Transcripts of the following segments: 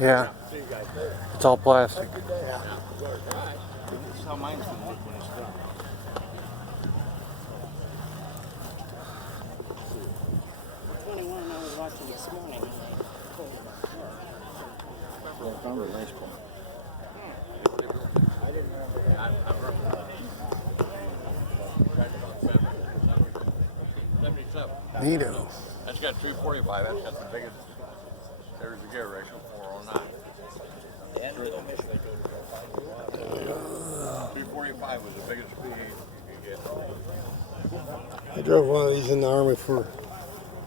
Yeah. It's all plastic. Yeah. This is how mine's going to look when it's done. I was watching this morning. Neato. That's got 245. That's got the biggest. There's the gear ratio 409. 245 was the biggest speed you could get. I drove one of these in the Army for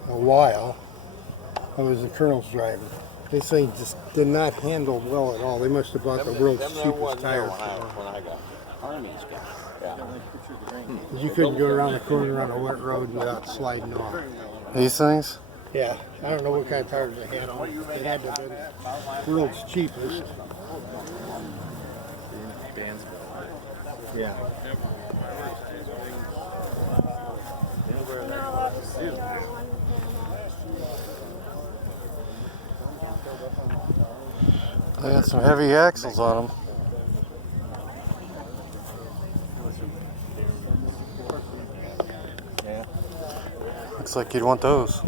a while. I was the colonel's driver. This thing just did not handle well at all. They must have bought the world's cheapest tires. When I got Army's got. Yeah. You couldn't go around the corner on a wet road without sliding off. These things? Yeah, I don't know what kind of tires they had on. They had to have been the world's cheapest. Yeah. They got some heavy axles on them. Yeah. Looks like you'd want those.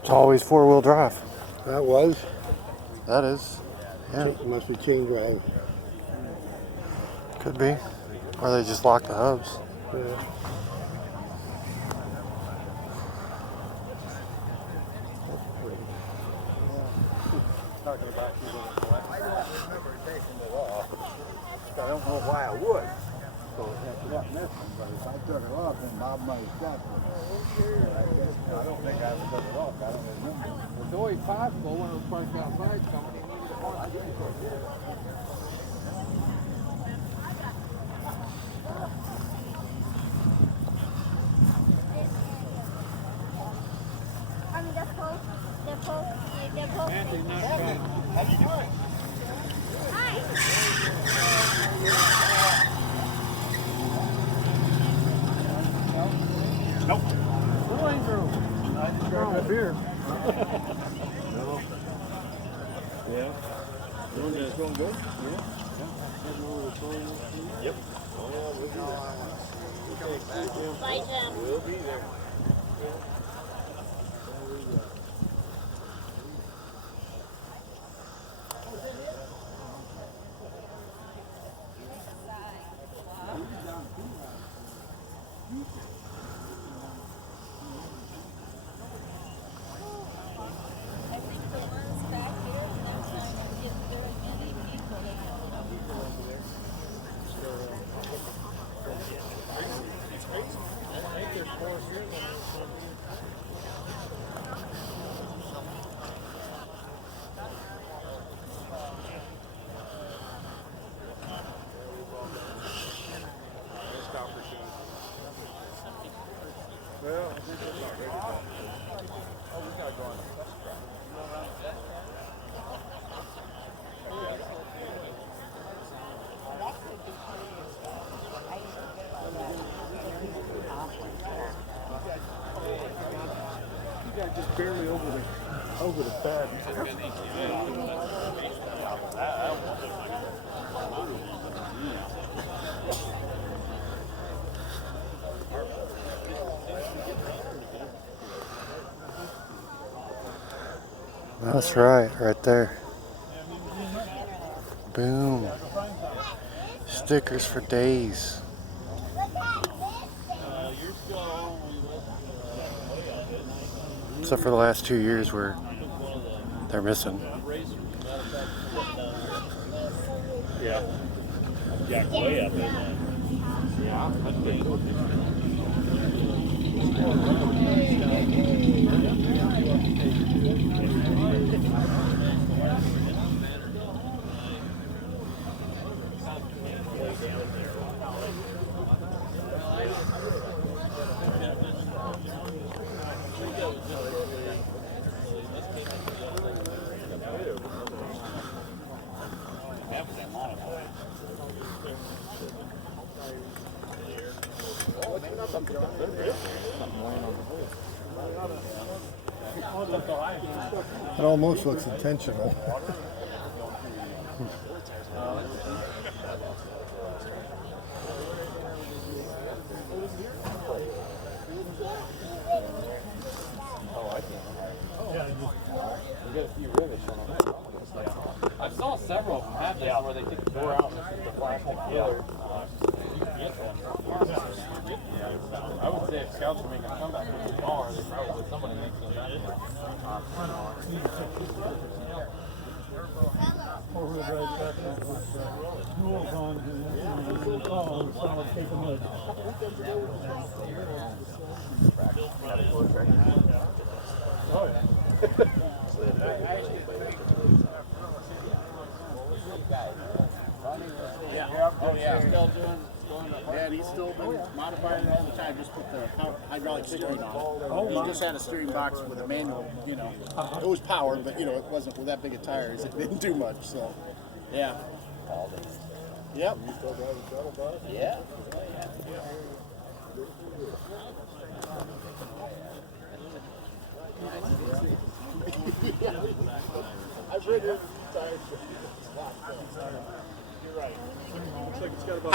It's always four-wheel drive. That was? That is. Yeah. It must be chain drive. Could be. Or they just lock the hubs. Yeah. Talking about you I don't remember taking it off. I don't know why I would. So it got missing, but if I took it off, then Bob might have got it. I don't think I ever took it off. I don't remember. It's always possible when the parked outside, somebody needed a part. Anthony's not bad. How you doing? Nope. Who ain't girl? I just Girl up here. No. Yeah. It's going good? Yeah. Yep. Bye, Jim. We'll be there. Well, I think it's not ready. Oh, we gotta go on the test track. You know around that? You got just barely over the pad. That's right there. Boom. Stickers for days. Except for the last 2 years where they're missing. Yeah. Yeah, way up in there. Yeah, that's pretty cool. That was in line. It almost looks intentional. I saw several of them have this where they take the door out and it's just a plastic killer. I would say if scouts are making a comeback with the bar, they probably somebody makes them that. Four-wheel drive tractor with tools on and solid paper mud. Oh yeah. Oh yeah. Still doing. Yeah, and he's still been modifying it all the time. Just put the hydraulic steering on. He just had a steering box with a manual. You know, it was powered, but you know, it wasn't with that big of tires. It didn't do much. So, yeah. Yep. Yeah. I've ridden it tires. You're right. Looks like it's got about.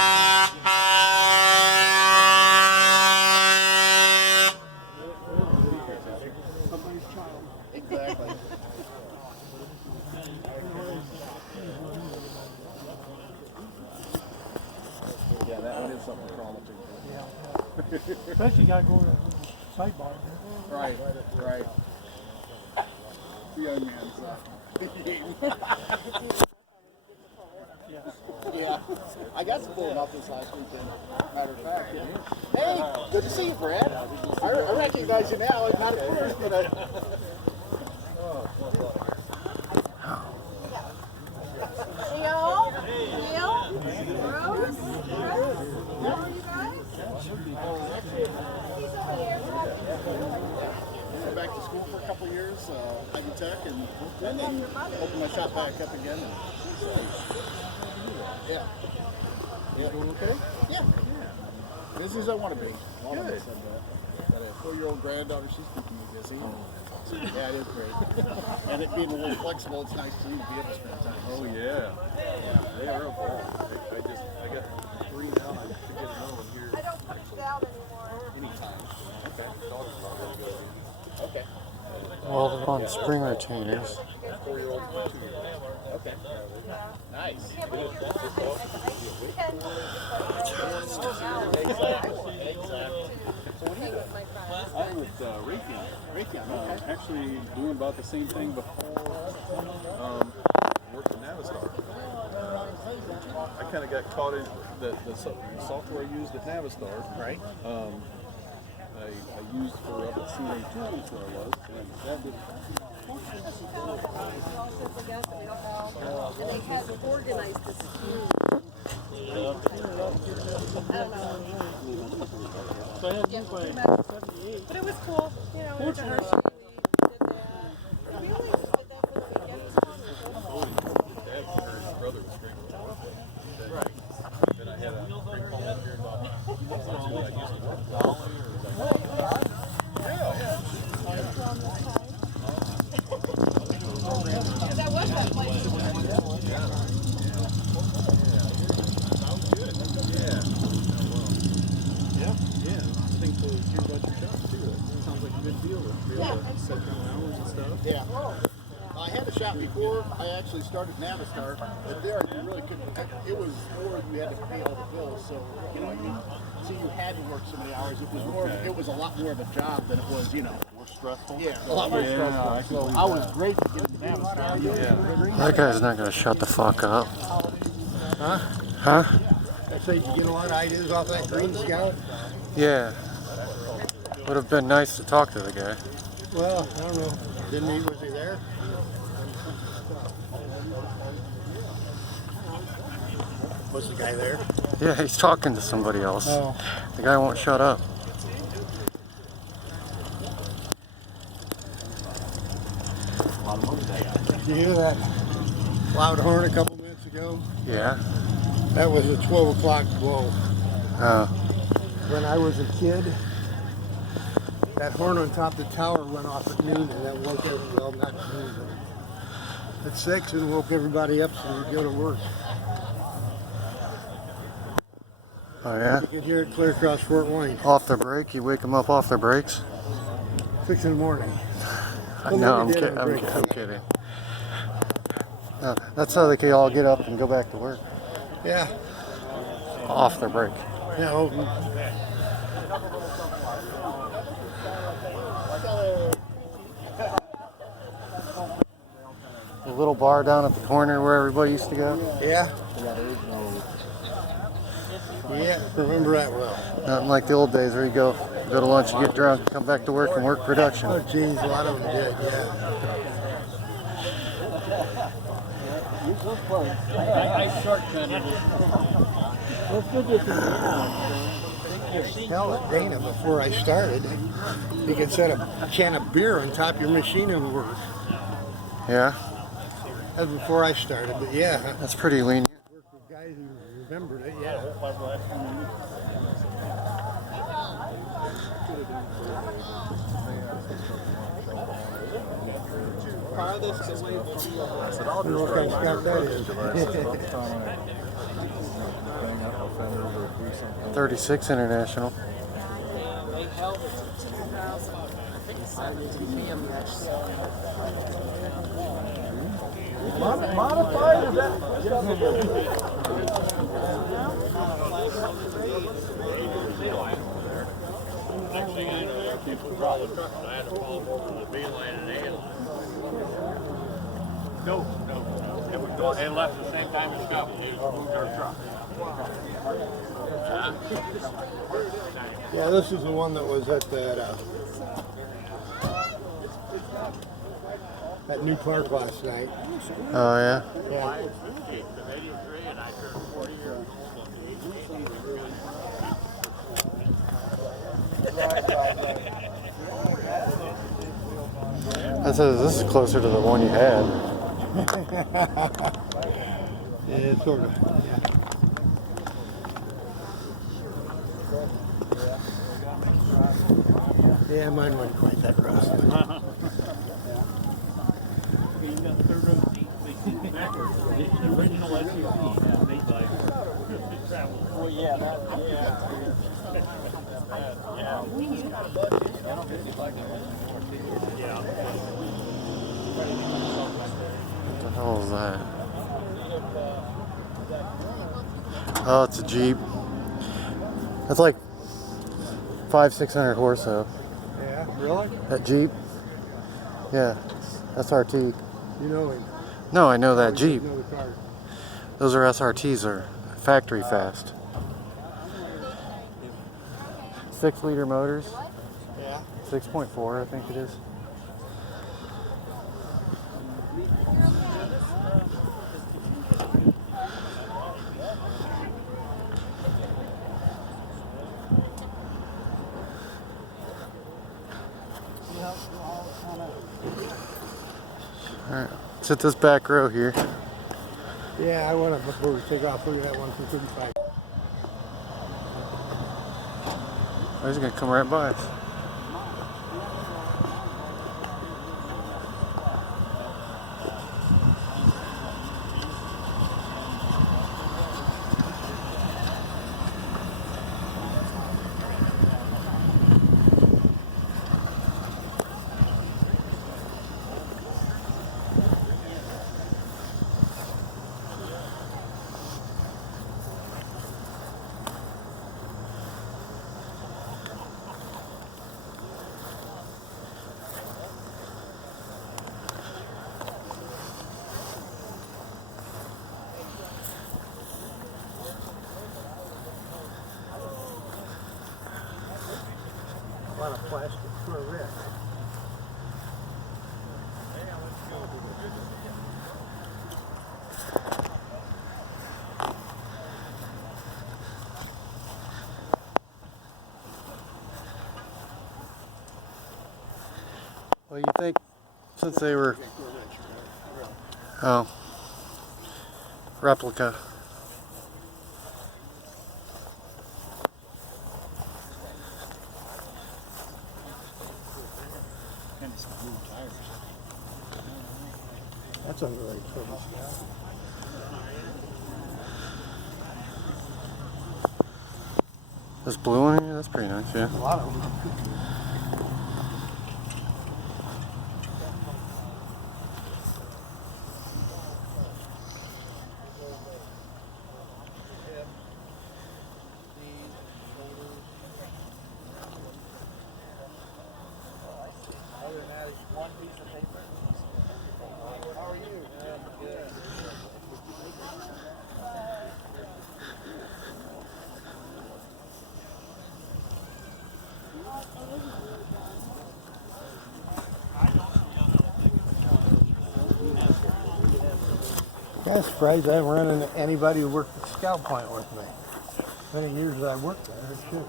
Exactly. Yeah, that one is something to crawl up to. Especially you gotta go to the sidebar. Right, right. Young man's Yeah, I got to pull him up this last weekend. Matter of fact, yeah. Hey, good to see you, Brad. I recognize you now. Not at first, but Leo? Leo? Rose? How are you guys? Went back to school for a couple years, Ivy Tech, and then opened my shop back up again. And so, yeah. You doing okay? Yeah. Busy as I want to be. Good. Got a 4-year-old granddaughter. She's keeping me busy. So, yeah, it is great. And it being a little flexible, it's nice for you to be able to spend time. Oh yeah. They are a ball. I got 3 now. I should get another one here. I don't put it out anymore. Anytime. Okay. Well, they're on spring retainers. 4-year-old for 2 years. Okay. Nice. I'm with Raytheon. Actually doing about the same thing before worked at Navistar. I kind of got caught in the software I used at Navistar. Right. I used for up at CA Tools where I was. And that did, And they have organized this huge. So I had used my 78. But it was cool. You know, we went to Hershey. We did that. We only just did that for the weekend. It was fun. Dad, her brother was straight with Right. Then I had a drink home up here about I used to work That was that place. Yeah. I think to hear about your shop too. It sounds like a good deal to be able to set your own hours and stuff. Yeah. I had a shop before I actually started Navistar, but there you really couldn't. It was more you had to pay all the bills, so you know you had to work so many hours. It was more. It was a lot more of a job than it was, you know. More stressful. Yeah, a lot more stressful. I was great to get into Navistar. Yeah. That guy's not gonna shut the fuck up. Huh? Huh? I say you get a lot of ideas off that Green Scout. Yeah. Would have been nice to talk to the guy. Well, I don't know. Was he there? Was the guy there? Yeah, he's talking to somebody else. Oh. The guy won't shut up. Did you hear that loud horn a couple minutes ago? Yeah. That was a 12 o'clock blow. Oh. when I was a kid, that horn on top of the tower went off at noon, and that woke everybody, well, not at noon, but at 6, and woke everybody up so we'd go to work. Oh yeah? You could hear it clear across Fort Wayne. Off their break? You wake them up off their breaks? 6 in the morning. I Well, know, maybe I'm, they ki- had a I'm, break. ki- I'm kidding. That's so they can all get up and go back to work. Yeah. Off their break. Yeah. Oh, The little bar down at the corner where everybody used to go. yeah. Yeah, remember that well. Nothing like the old days where you go to lunch, you get drunk, come back to work and work production. Oh, geez, a lot of them did, yeah. I shortcutted it. Let's go get some. Hell, at Dana, before I started, you could set a can of beer on top of your machine and work. Yeah, That was before I started, but yeah. that's pretty lenient. Worked with guys who remembered it, yeah. I don't know what kind of stuff that is. 36 International. They held it to 2000. I think it's 72 next. Modified is that? Next thing I know, people draw the truck and I had to follow them over to the B line and A line. No. It would go, it left the same time as Scott, we moved our truck. Yeah, this is the one that was at that New Clark last night. Oh yeah. Yeah. I'm 83 and I turned 40 years old on the 18th. That says this is closer to the one you had. Yeah, sort of. Yeah. Yeah, mine wasn't quite that rough. You got the third row seat facing backwards. It's the original SUV made by Travel. Oh yeah, What the hell is that? Oh, it's a Jeep. That's like 500-600 horsepower. Yeah, really? That Jeep? Yeah, that's RT. You know him. No, I know that Jeep. You know the car. Those are SRTs, are factory fast. 6-liter motors. Yeah. 6.4, I think it is. Alright, let's hit this back row here. Yeah, I went up before we take off. Look at that one for 35. Oh, he's gonna come right by us. A lot of plastic for a wreck. Well, you think since they were replica. That's under right foot. This blue one here, that's pretty nice, yeah. A lot of them. Other than that, it's one piece of paper. How are you? Good. I'm surprised I haven't run into anybody who worked at Scout Point with me. Many years that I worked there, too.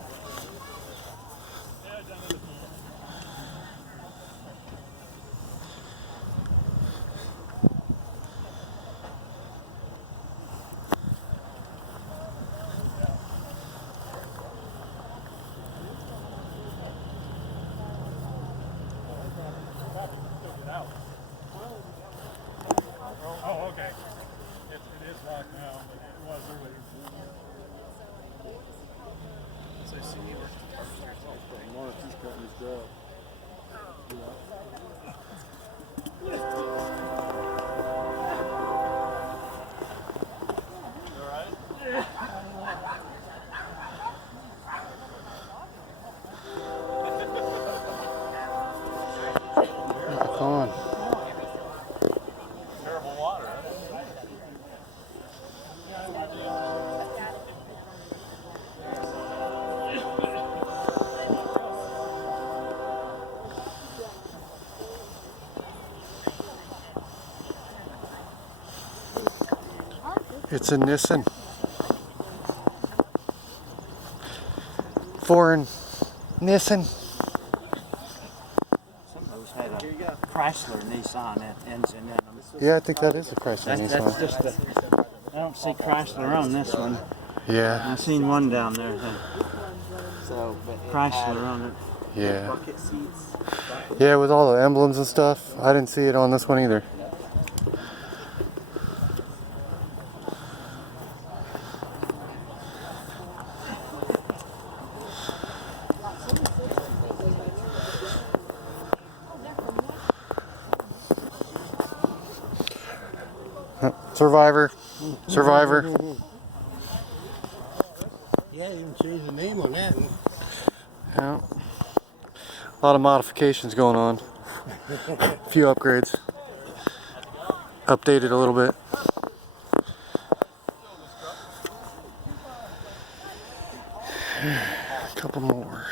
Oh, okay. It is locked now, but it was early. One of these companies job. Come on. Terrible water, huh? It's a Nissan. Foreign Nissan. Some of those had a Chrysler Nissan engine in them. Yeah, I think that is a Chrysler That's Nissan. just a, I don't see Chrysler on this one. Yeah, I've seen one down there, Chrysler on it. yeah. Bucket seats. Yeah, with all the emblems and stuff. I didn't see it on this one either. Survivor. Survivor. Yeah, you can change the name on that. Yeah. A lot of modifications going on. A few upgrades. Updated a little bit. A couple more.